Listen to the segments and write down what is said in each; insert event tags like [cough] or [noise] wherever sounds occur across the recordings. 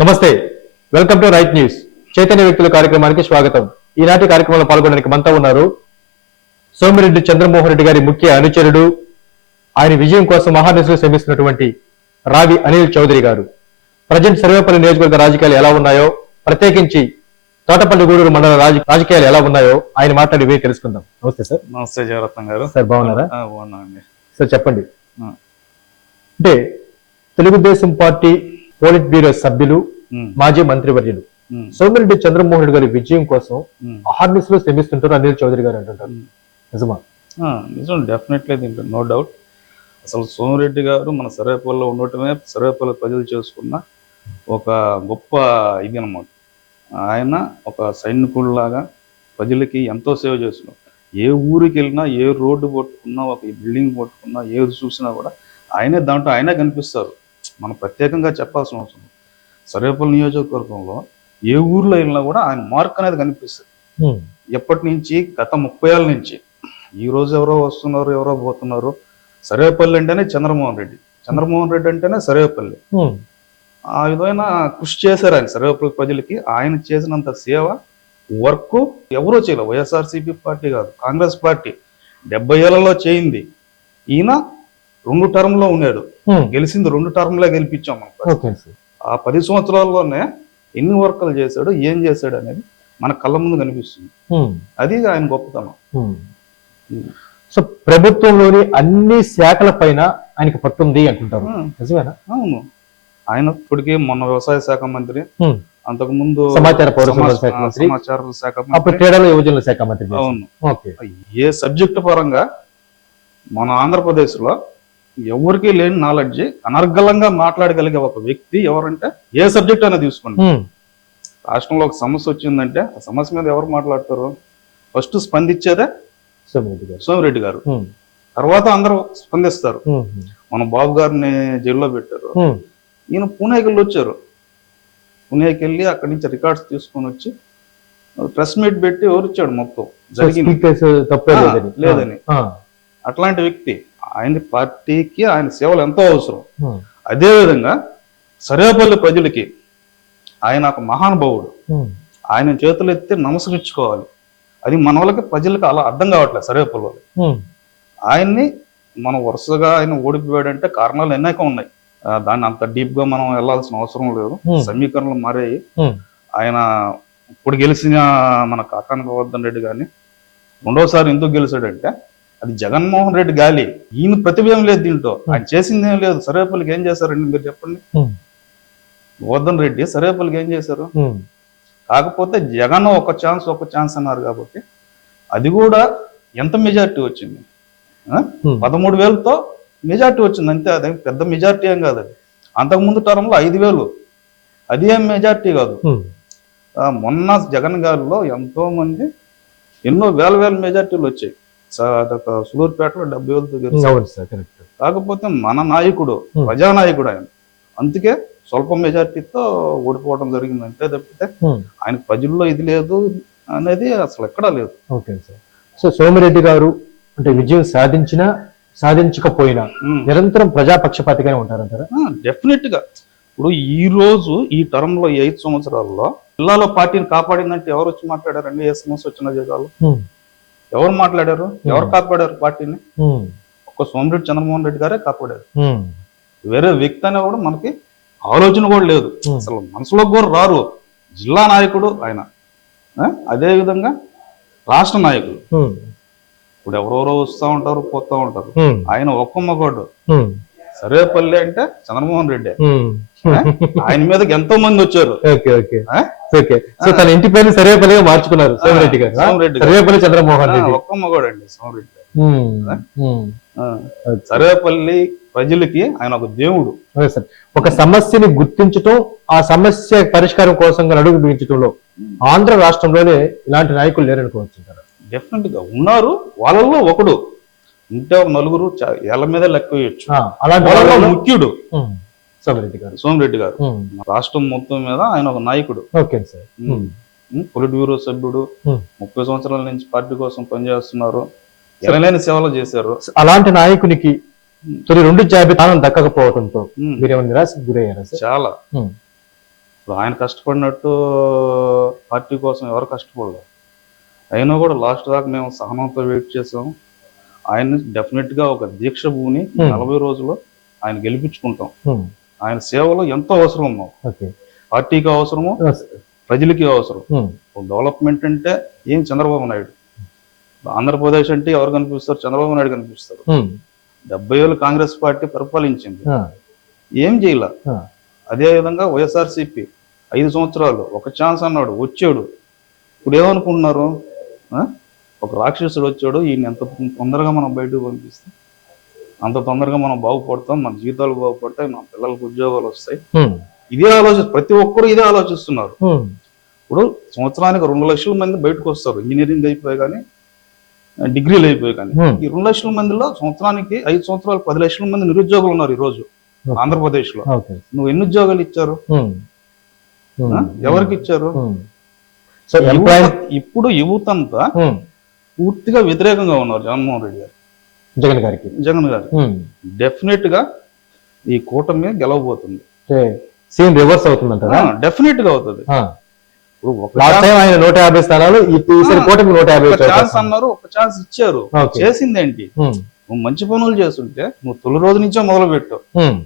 నమస్తే. Welcome to Right News. Chaitanya వ్యక్తుల కార్యక్రమానికి స్వాగతం. ఈనాటి కార్యక్రమంలో పాల్గొనడానికి మనతో ఉన్నారు సోమిరెడ్డి చంద్రమోహన్ రెడ్డి గారి ముఖ్య అనుచరుడు ఆయన విజయం కోసం మహానిసులు శ్రమిస్తున్నటువంటి రావి అనిల్ చౌదరి గారు. ప్రజెంట్ సర్వేపల్లి నియోజకవర్గ రాజకీయాలు ఎలా ఉన్నాయో ప్రత్యేకించి తోటపల్లి గూడూరు మండల రాజ- రాజకీయాలు ఎలా ఉన్నాయో ఆయన మాట్లాడి ఇవే తెలుసుకుందాం. నమస్తే సార్. నమస్తే జయరత్నం గారు. సార్ బాగున్నారా? ఆ, బాగున్నానండి సార్ చెప్పండి. అంటే తెలుగుదేశం పార్టీ పోలిట్ బ్యూరో సభ్యులు మాజీ మంత్రివర్యులు. సోమిరెడ్డి చంద్రమోహన్ రెడ్డి గారి విజయం కోసం ఉమ్, అహార్నిస్లో శ్రమిస్తుంటారు అనిల్ చౌదరి గారు అంటుంటారు. నిజమా? నిజం డెఫినెట్లీ దీంట్లో నో డౌట్ అసలు సోమిరెడ్డి గారు మన సర్వేపల్లిలో ఉండటమే సర్వేపల్లి ప్రజలు చేసుకున్న ఒక గొప్ప ఇది అనమాట ఆయన ఒక సైనికుల్లాగా ప్రజలకి ఎంతో సేవ చేస్తున్నాడు ఏ ఊరికి వెళ్ళినా ఏ రోడ్డు పట్టుకున్నా ఒక బిల్డింగ్ పట్టుకున్నా ఏది చూసినా కూడా ఆయనే దాంట్లో ఆయనే కనిపిస్తారు. మనం ప్రత్యేకంగా చెప్పాల్సిన అవసరం. సర్వేపల్లి నియోజకవర్గంలో ఏ ఊర్లో వెళ్ళినా కూడా ఆయన మార్క్ అనేది కనిపిస్తుంది. ఎప్పటి నుంచి? గత ముప్పై ఏళ్ళ నుంచి. ఈ రోజు ఎవరో వస్తున్నారు ఎవరో పోతున్నారు. సర్వేపల్లి అంటేనే చంద్రమోహన్ రెడ్డి. చంద్రమోహన్ రెడ్డి అంటేనే సర్వేపల్లి. ఆ విధమైన కృషి చేశారు ఆయన సర్వేపల్లి ప్రజలకి. ఆయన చేసినంత సేవ వర్క్ ఎవరో చేయలేదు వైఎస్ఆర్సీపీ పార్టీ కాదు కాంగ్రెస్ పార్టీ. డెబ్బై ఏళ్ళలో చేయింది. ఈయన రెండు టర్మ్లో ఉన్నాడు. గెలిచింది రెండు టర్మ్లే గెలిపించాం మనం ఓకే సార్. ఆ పది సంవత్సరాల్లోనే ఎన్ని వర్కులు చేశాడు ఏం చేశాడు అనేది మన కళ్ళ ముందు కనిపిస్తుంది. అది ఆయన గొప్పతనం. సో ప్రభుత్వంలోని అన్ని శాఖల పైన ఆయనకి పట్టుంది అంటుంటారు. నిజమేనా? అవును. ఆయన ఇప్పటికే మొన్న వ్యవసాయ శాఖ మంత్రి. అంతకు ముందు సమాచార. సమాచార శాఖ అప్పుడు క్రీడల యువజనుల శాఖ మంత్రి. అవును. ఏ సబ్జెక్ట్ పరంగా మన ఆంధ్రప్రదేశ్లో ఎవరికీ లేని నాలెడ్జ్ అనర్గళంగా మాట్లాడగలిగే ఒక వ్యక్తి ఎవరంటే ఏ సబ్జెక్ట్ అయినా తీసుకోండి. రాష్ట్రంలో ఒక సమస్య వచ్చిందంటే ఆ సమస్య మీద ఎవరు మాట్లాడతారు? ఫస్ట్ స్పందించేదే సోమిరెడ్డి గారు. తర్వాత అందరూ స్పందిస్తారు. మన బాబు గారిని జైల్లో పెట్టారు. ఈయన పూణేకి వెళ్ళి వచ్చారు. పూణేకి వెళ్ళి అక్కడి నుంచి రికార్డ్స్ తీసుకొని వచ్చి ప్రెస్ మీట్ పెట్టి ఎవరిచ్చాడు మొత్తం? జరిగింది. లేదని. అట్లాంటి వ్యక్తి. ఆయన పార్టీకి ఆయన సేవలు ఎంతో అవసరం ఉమ్. అదే విధంగా సర్వేపల్లి ప్రజలకి ఆయన ఒక మహానుభావుడు. ఆయన చేతులు ఎత్తి నమస్కరించుకోవాలి అది మన వాళ్ళకి ప్రజలకు అలా అర్థం కావట్లేదు ఉమ్. ఆయన్ని మనం వరుసగా ఆయన ఓడిపోయాడంటే కారణాలు ఎన్నైక ఉన్నాయి దాన్ని అంత డీప్గా మనం వెళ్ళాల్సిన అవసరం లేదు. సమీకరణలు మారాయి. ఆయన ఇప్పుడు గెలిచిన మన కాకాన గోవర్ధన్ రెడ్డి గారిని రెండోసారి ఎందుకు గెలిచాడంటే అది జగన్మోహన్ రెడ్డి గాలి. ఈయన ప్రతిభ లేదు దీంట్లో. ఆయన చేసింది ఏం లేదు. సర్వేపల్లికి ఏం చేశారండి మీరు చెప్పండి. గోవర్ధన్ రెడ్డి సర్వేపల్లికి ఏం చేశారు. కాకపోతే జగన్ ఒక ఛాన్స్ ఒక ఛాన్స్ అన్నారు కాబట్టి అది కూడా ఎంత మెజారిటీ వచ్చింది. పదమూడు వేలతో మెజార్టీ వచ్చింది. అంతే అదే పెద్ద మెజార్టీ ఏం కాదు అది. అంతకుముందు టర్మ్లో ఐదు వేలు. అది ఏం మెజార్టీ కాదు. మొన్న జగన్ గారిలో ఎంతో మంది ఎన్నో వేల వేల మెజార్టీలు వచ్చాయి. అదొక సులూరుపేటలో డెబ్బై వేలతో గెలిచారు కాకపోతే మన నాయకుడు. ప్రజానాయకుడు ఆయన. అందుకే స్వల్ప మెజార్టీతో ఓడిపోవడం జరిగింది అంతే తప్పితే. ఆయన ప్రజల్లో ఇది లేదు అనేది అసలు ఎక్కడా లేదు. Okay sir. సో సోమిరెడ్డి గారు అంటే విజయం సాధించినా సాధించకపోయినా. నిరంతరం ప్రజాపక్షపాతిగానే ఉంటారంటారా? డెఫినెట్గా ఇప్పుడు ఈ రోజు ఈ టర్మ్లో ఈ ఐదు సంవత్సరాల్లో జిల్లాలో పార్టీని కాపాడిందంటే ఎవరు వచ్చి మాట్లాడారండి ఏ సమస్య వచ్చిన జిల్లాలో. ఎవరు మాట్లాడారు ఎవరు కాపాడారు పార్టీని. ఒక్క సోమిరెడ్డి చంద్రమోహన్ రెడ్డి గారే కాపాడారు. వేరే వ్యక్తి అనే కూడా మనకి ఆలోచన కూడా లేదు. అసలు మనసులోకి కూడా రారు జిల్లా నాయకుడు ఆయన? అదే విధంగా రాష్ట్ర నాయకుడు ఉమ్. ఇప్పుడు ఎవరెవరో వస్తూ ఉంటారు పోతా ఉంటారు. ఆయన ఒక్క మగోడు. సర్వేపల్లి అంటే చంద్రమోహన్ రెడ్డి. ఆయన మీదకి ఎంతో మంది వచ్చారు. Okay okay. ఆ? ఓకే సో తన ఇంటి పేరు సర్వేపల్లిగా మార్చుకున్నారు సోమిరెడ్డి గారు. సర్వేపల్లి చంద్రమోహన్ రెడ్డి. ఒక్క మగోడు అండి సోమిరెడ్డి. సర్వేపల్లి ప్రజలకి ఆయన ఒక దేవుడు. సార్. ఒక సమస్యని గుర్తించటం ఆ సమస్య పరిష్కారం కోసం అడుగు బిగించడంలో ఆంధ్ర రాష్ట్రంలోనే ఇలాంటి నాయకులు లేరనుకోవచ్చు? డెఫినెట్గా ఉన్నారు. వాళ్ళల్లో ఒకడు. ఉంటే ఒక నలుగురు ఏళ్ళ మీద లెక్క వేయొచ్చు. ముఖ్యుడు. సోమిరెడ్డి గారు. సోమిరెడ్డి గారు. రాష్ట్రం మొత్తం మీద ఆయన ఒక నాయకుడు. Okay sir. పొలిట్ బ్యూరో సభ్యుడు. ముప్పై సంవత్సరాల నుంచి పార్టీ కోసం పనిచేస్తున్నారు. ఎనలేని సేవలు చేశారు. అలాంటి నాయకునికి తొలి రెండు జాబితా దక్కకపోవడంతో మీరేమైనా నిరాశకు గురయ్యారా చాలా. ఆయన కష్టపడినట్టు పార్టీ కోసం ఎవరు కష్టపడలేదు. అయినా కూడా లాస్ట్ దాకా మేము సహనంతో వెయిట్ చేసాం. ఆయన్ని డెఫినెట్గా ఒక దీక్ష భూమిని Hmm. నలభై రోజులు ఆయన గెలిపించుకుంటాం. ఉమ్, ఆయన సేవలో ఎంతో అవసరం ఓకే. పార్టీకి అవసరము ప్రజలకి అవసరం. డెవలప్మెంట్ అంటే ఏం చంద్రబాబు నాయుడు? ఆంధ్రప్రదేశ్ అంటే ఎవరు కనిపిస్తారు? చంద్రబాబు నాయుడు కనిపిస్తారు డెబ్బై ఏళ్ళు కాంగ్రెస్ పార్టీ పరిపాలించింది. ఏం చేయాల. అదే విధంగా వైఎస్ఆర్సీపీ ఐదు సంవత్సరాలు ఒక ఛాన్స్ అన్నాడు వచ్చాడు. ఇప్పుడు ఏమనుకుంటున్నారు? ఆ? ఒక రాక్షసుడు వచ్చాడు ఈయన ఎంత తొందరగా మనం బయటకు పంపిస్తే అంత తొందరగా మనం బాగుపడతాం మన జీవితాలు బాగుపడతాయి మన పిల్లలకు ఉద్యోగాలు వస్తాయి. ఇదే ఆలోచి ప్రతి ఒక్కరు ఇదే ఆలోచిస్తున్నారు. ఇప్పుడు సంవత్సరానికి రెండు లక్షల మంది బయటకు వస్తారు ఇంజనీరింగ్ అయిపోయి కానీ డిగ్రీలు అయిపోయి కానీ. ఈ రెండు లక్షల మందిలో సంవత్సరానికి ఐదు సంవత్సరాలు పది లక్షల మంది నిరుద్యోగులు ఉన్నారు ఈ రోజు. ఆంధ్రప్రదేశ్లో నువ్వు ఎన్ని ఉద్యోగాలు ఇచ్చారు? ఎవరికి ఇచ్చారు. సో ఇప్పుడు యువత అంతా పూర్తిగా వ్యతిరేకంగా ఉన్నారు జగన్మోహన్ రెడ్డి గారు. జగన్ గారికి. జగన్ గారు. డెఫినెట్గా ఈ కూటమి గెలవబోతుంది. Scene reverse అవుతుందంటారా? డెఫినెట్గా అవుతుంది. లాస్ట్ టైం ఆయన నూట యాభై స్థానాలు ఈసారి. కూటమి నూట యాభై ఛాన్స్. అన్నారు ఒక ఛాన్స్ ఇచ్చారు. చేసిందేంటి? నువ్వు మంచి పనులు చేస్తుంటే నువ్వు తొలి రోజు నుంచే మొదలు పెట్టు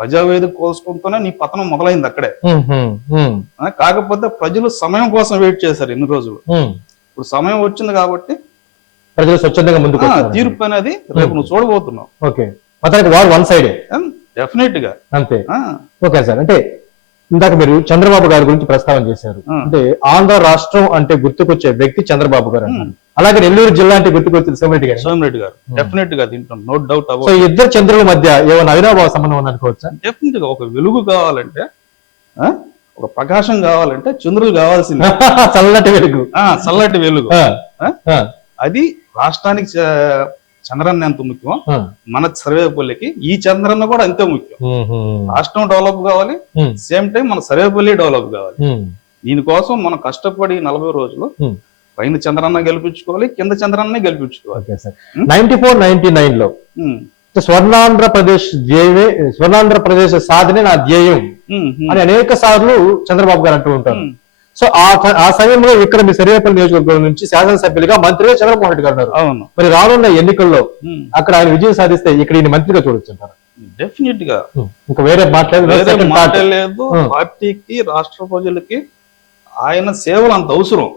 ప్రజావేదిక కోసుకుంటూనే నీ పతనం మొదలైంది అక్కడే. కాకపోతే ప్రజలు సమయం కోసం వెయిట్ చేశారు ఎన్ని రోజులు. ఇప్పుడు సమయం వచ్చింది కాబట్టి ప్రజలు స్వచ్ఛందంగా ముందుకు. తీర్పు అనేది రేపు నువ్వు చూడబోతున్నావు. ఓకే. మొత్తానికి వారు వన్ సైడే డెఫినెట్గా. అంతే. Okay sir. అంటే ఇందాక మీరు చంద్రబాబు గారి గురించి ప్రస్తావన చేశారు. అంటే ఆంధ్ర రాష్ట్రం అంటే గుర్తుకొచ్చే వ్యక్తి చంద్రబాబు గారు. అలాగే నెల్లూరు జిల్లా అంటే గుర్తుకొచ్చింది సోమిరెడ్డి గారు. సోమిరెడ్డి గారు. డెఫినెట్గా తింటాం నో డౌట్ సో ఇద్దరు చంద్రుల మధ్య ఏమైనా అవినాభావ సంబంధం ఉందనుకోవచ్చా డెఫినెట్గా ఒక వెలుగు కావాలంటే ఆ, ఒక ప్రకాశం కావాలంటే చంద్రులు కావాల్సింది. [laughs] చల్లటి వెలుగు. చల్లటి వెలుగు. అది రాష్ట్రానికి చంద్రన్న ఎంత ముఖ్యం. మన సర్వేపల్లికి ఈ చంద్రన్న కూడా అంతే ముఖ్యం. రాష్ట్రం డెవలప్ కావాలి సేమ్ టైం మన సర్వేపల్లి డెవలప్ కావాలి. దీనికోసం మనం కష్టపడి నలభై రోజులు. పైన చంద్రన్న గెలిపించుకోవాలి కింద చంద్రన్న గెలిపించుకోవాలి. నైన్టీ ఫోర్ నైన్టీ నైన్లో స్వర్ణాంధ్రప్రదేశ్ ధ్యేయమే స్వర్ణాంధ్రప్రదేశ్ సాధనే నా ధ్యేయం అని అనేక సార్లు చంద్రబాబు గారు అంటూ ఉంటారు. సో ఆ ఆ సమయంలో ఇక్కడ మీ సర్వేపల్లి నియోజకవర్గం నుంచి శాసనసభ్యులుగా మంత్రిగా చంద్రబాబు నాయుడు గారు ఉన్నారు. అవును. మరి రానున్న ఎన్నికల్లో అక్కడ ఆయన విజయం సాధిస్తే ఇక్కడ ఈయన మంత్రిగా చూడొచ్చు అంటారు డెఫినెట్గా ఇంకా వేరే మాట్లాడలేదు. మాట. లేదు. పార్టీకి రాష్ట్ర ప్రజలకి ఆయన సేవలు అంత అవసరం.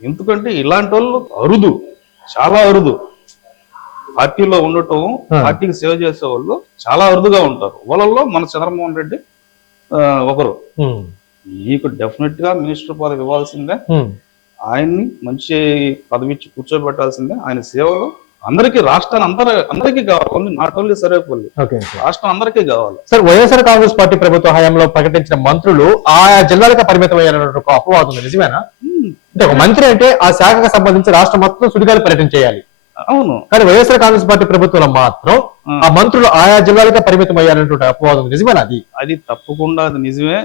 ఎందుకంటే ఇలాంటి వాళ్ళు అరుదు. చాలా అరుదు. పార్టీలో ఉండటం. పార్టీకి సేవ చేసే వాళ్ళు చాలా అరుదుగా ఉంటారు. వాళ్ళల్లో మన చంద్రమోహన్ రెడ్డి ఒకరు. నీకు డెఫినెట్గా మినిస్టర్ పదవి ఇవ్వాల్సిందే. ఆయన్ని మంచి పదవి ఇచ్చి కూర్చోబెట్టాల్సిందే. ఆయన సేవలు అందరికీ రాష్ట్రాన్ని అందరూ అందరికీ కావాలి. Not only Sarepalli. రాష్ట్రం అందరికీ కావాలి. సార్ వైఎస్ఆర్ కాంగ్రెస్ పార్టీ ప్రభుత్వ హయాంలో ప్రకటించిన మంత్రులు ఆయా జిల్లాలకు పరిమితం అయ్యారన్న ఒక అపవాదం ఉంది నిజమేనా? అంటే ఒక మంత్రి అంటే ఆ శాఖకు సంబంధించి రాష్ట్రం మొత్తం సుడిగాలి పర్యటన చేయాలి. అవును. కానీ వైఎస్ఆర్ కాంగ్రెస్ పార్టీ ప్రభుత్వంలో మాత్రం ఆ. మంత్రులు ఆయా జిల్లాలకే పరిమితం అయ్యారన్నటువంటి అపవాదం. నిజమేనా అది? అది తప్పకుండా అది నిజమే.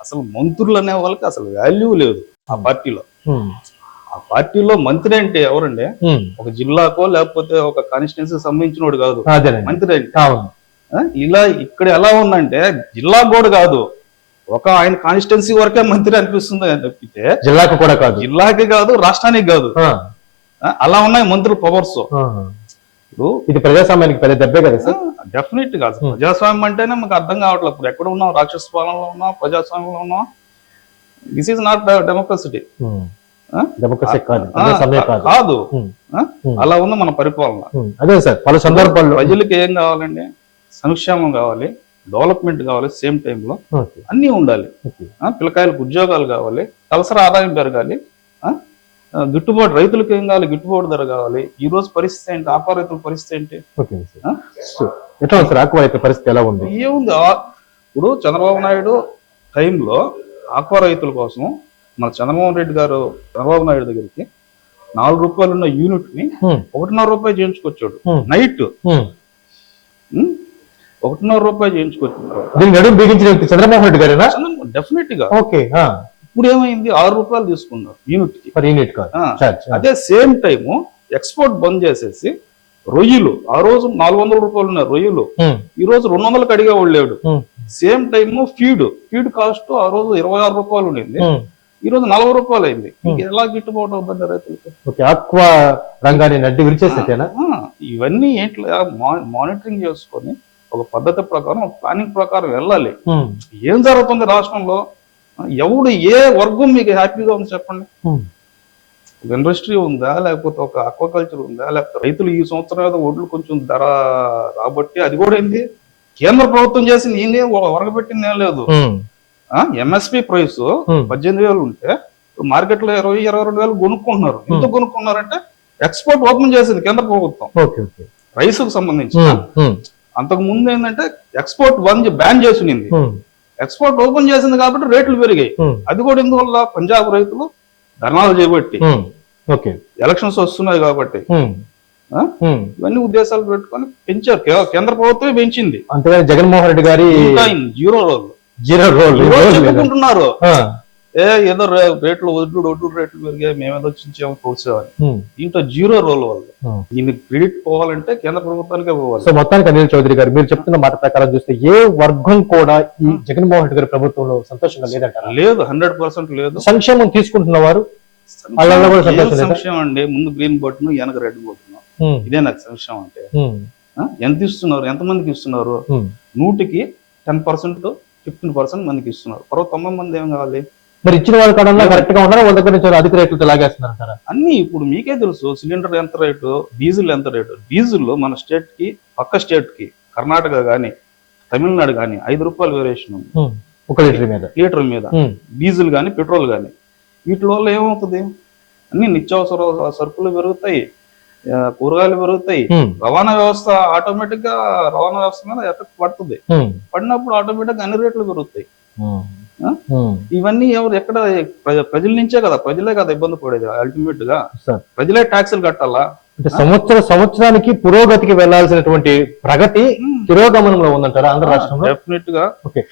అసలు మంత్రులు అనే వాళ్ళకి అసలు వాల్యూ లేదు ఆ పార్టీలో. ఆ. పార్టీలో మంత్రి అంటే ఎవరండి? ఒక జిల్లాకో లేకపోతే ఒక కాన్స్టిట్యున్సీ సంబంధించినోడు కాదు. మంత్రి అంటే. ఇలా ఇక్కడ ఎలా ఉందంటే జిల్లా కూడా కాదు. ఒక ఆయన కాన్స్టిట్యున్సీ వరకే మంత్రి అనిపిస్తుంది అని తప్పితే జిల్లాకు కూడా కాదు. జిల్లాకి కాదు రాష్ట్రానికి కాదు. అలా ఉన్నాయి మంత్రుల పవర్స్. ఇప్పుడు ఇది ప్రజాస్వామ్యానికి పెద్ద దెబ్బే కదా సార్? డెఫినెట్గా Hmm. ప్రజాస్వామ్యం అంటేనే మాకు అర్థం కావట్లేదు ఇప్పుడు. ఎక్కడ ఉన్నాం రాక్షస పాలనలో ఉన్నాం ప్రజాస్వామ్యంలో ఉన్నాం దిస్ ఈజ్ నాట్ డెమోక్రసిటీ కాదు. కాదు. కాదు. అలా ఉంది మన పరిపాలన. అదే సార్ పలు సందర్భాల్లో ప్రజలకి ఏం కావాలండి సంక్షేమం కావాలి డెవలప్మెంట్ కావాలి సేమ్ టైంలో అన్నీ ఉండాలి. పిల్లకాయలకు ఉద్యోగాలు కావాలి తలసరి ఆదాయం పెరగాలి గిట్టుబాటు రైతులకు ఏం కావాలి? గిట్టుబాటు ధర కావాలి. ఈ రోజు పరిస్థితి ఏంటి? ఆపా రైతుల పరిస్థితి ఏంటి? ఎట్లా సార్? ఆకువ రైతు పరిస్థితి ఎలా ఉంది? ఏముంది ఇప్పుడు చంద్రబాబు నాయుడు టైంలో ఆక్వా రైతుల కోసం మన చంద్రబాబు రెడ్డి గారు చంద్రబాబు నాయుడు దగ్గరికి నాలుగు రూపాయలు ఉన్న యూనిట్ని ఒకటిన్నర రూపాయలు చేయించుకొచ్చాడు. నైట్. ఒకటిన్నర రూపాయలు చేయించుకొచ్చాడు చంద్రమోహన్ రెడ్డి గారేనా? డెఫినెట్గా. ఓకే ఇప్పుడు ఏమైంది ఆరు రూపాయలు తీసుకున్నారు యూనిట్కి యూనిట్ అదే సేమ్ టైము ఎక్స్పోర్ట్ బంద్ చేసేసి రొయ్యలు ఆ రోజు నాలుగు వందల రూపాయలు ఉన్నాయి రొయ్యలు. ఈ రోజు రెండు వందలకి అడిగే లేడు. Same time feed feed cost ఆ రోజు ఇరవై ఆరు రూపాయలు ఉండింది. ఈ రోజు నలభై రూపాయలు అయింది. ఎలా గిట్టుబాటు అవుతుంది రైతులకి ఆక్వా రంగాన్ని నడ్డి ఇవన్నీ ఏంటి మానిటరింగ్ చేసుకొని ఒక పద్ధతి ప్రకారం ప్లానింగ్ ప్రకారం వెళ్ళాలి. ఏం జరుగుతుంది రాష్ట్రంలో? ఎవడు ఏ వర్గం మీకు హ్యాపీగా ఉంది చెప్పండి? ఒక ఇండస్ట్రీ ఉందా? లేకపోతే ఒక అక్వాకల్చర్ ఉందా? లేకపోతే రైతులు ఈ సంవత్సరం ఏదో ఒడ్లు కొంచెం ధర రాబట్టి అది కూడా ఏంది? కేంద్ర ప్రభుత్వం చేసింది ఏంది వరగబెట్టింది ఏం లేదు. ఎంఎస్పి ప్రైస్ పద్దెనిమిది వేలు ఉంటే మార్కెట్లో ఇరవై ఇరవై రెండు వేలు కొనుక్కుంటున్నారు. ఎందుకు కొనుక్కున్నారంటే ఎక్స్పోర్ట్ ఓపెన్ చేసింది కేంద్ర ప్రభుత్వం. రైస్కు సంబంధించి. అంతకు ముందు ఏంటంటే ఎక్స్పోర్ట్ వన్ బ్యాన్ చేసింది ఉమ్, ఎక్స్పోర్ట్ ఓపెన్ చేసింది కాబట్టి రేట్లు పెరిగాయి. అది కూడా ఎందువల్ల పంజాబ్ రైతులు ధర్నాలు ఓకే. ఎలక్షన్స్ వస్తున్నాయి కాబట్టి. ఇవన్నీ ఉద్దేశాలు పెట్టుకొని పెంచారు. కేంద్ర ప్రభుత్వమే పెంచింది. అంతేగాని జగన్మోహన్ రెడ్డి గారి జీరో రోజు జీరో రోల్. రోల్? చెప్పుకుంటున్నారు ఏ ఏదో రేట్లు వడ్లు ఒడ్లు రేట్లు పెరిగాయి మేమేదో చించాము తోసామని ఉమ్, దీంట్లో జీరో రోల్ ఉమ్. దీన్ని క్రెడిట్ పోవాలంటే కేంద్ర ప్రభుత్వానికే పోవాలి. సో మొత్తానికి అనిల్ చౌదరి గారు మీరు చెప్తున్న మాట ప్రకారం చూస్తే ఏ వర్గం కూడా ఈ జగన్మోహన్ రెడ్డి గారి ప్రభుత్వంలో సంతోషంగా లేదంటారా? లేదు హండ్రెడ్ పర్సెంట్ లేదు. సంక్షేమం తీసుకుంటున్న వారు? సంక్షేమం అండి? ముందు గ్రీన్ బటన్ వెనక రెడ్ ఉమ్, ఇదే నాకు సంక్షేమం అంటే? ఎంత ఇస్తున్నారు? ఎంతమందికి ఇస్తున్నారు? ఉమ్. నూటికి టెన్ పర్సెంట్ ఫిఫ్టీన్ పర్సెంట్ మందికి ఇస్తున్నారు. పరవ తొంభై మంది ఏం కావాలి? మరి ఇచ్చిన వాళ్ళ కాలంలో కరెక్ట్గా ఉన్నారా? వాళ్ళ దగ్గర నుంచి అధిక రేట్లతో లాగేస్తున్నారంటారా? అన్ని ఇప్పుడు మీకే తెలుసు సిలిండర్ ఎంత రేటు డీజిల్ ఎంత రేటు. డీజిల్ మన స్టేట్కి పక్క స్టేట్కి కర్ణాటక గాని తమిళనాడు గాని ఐదు రూపాయలు వేరియేషన్ ఉంది. ఒక లీటర్ మీద. లీటర్ మీద. డీజిల్ కానీ పెట్రోల్ కానీ వీటి వల్ల ఏమవుతుంది? అన్ని నిత్యావసర సరుకులు పెరుగుతాయి. కూరగాయలు పెరుగుతాయి. రవాణా వ్యవస్థ ఆటోమేటిక్గా రవాణా వ్యవస్థ మీద ఎఫెక్ట్ పడుతుంది. పడినప్పుడు ఆటోమేటిక్ అన్ని రేట్లు పెరుగుతాయి. ఇవన్నీ ఎవరు ఎక్కడ ప్రజ- ప్రజల నుంచే కదా ప్రజలే కదా ఇబ్బంది పడేది అల్టిమేట్గా. ప్రజలే ట్యాక్సులు కట్టాలా? అంటే సంవత్సర సంవత్సరానికి పురోగతికి వెళ్ళాల్సినటువంటి ప్రగతి తిరోగమనంలో ఉందంటారా ఆంధ్ర రాష్ట్రంలో? డెఫినెట్గా. ఓకే.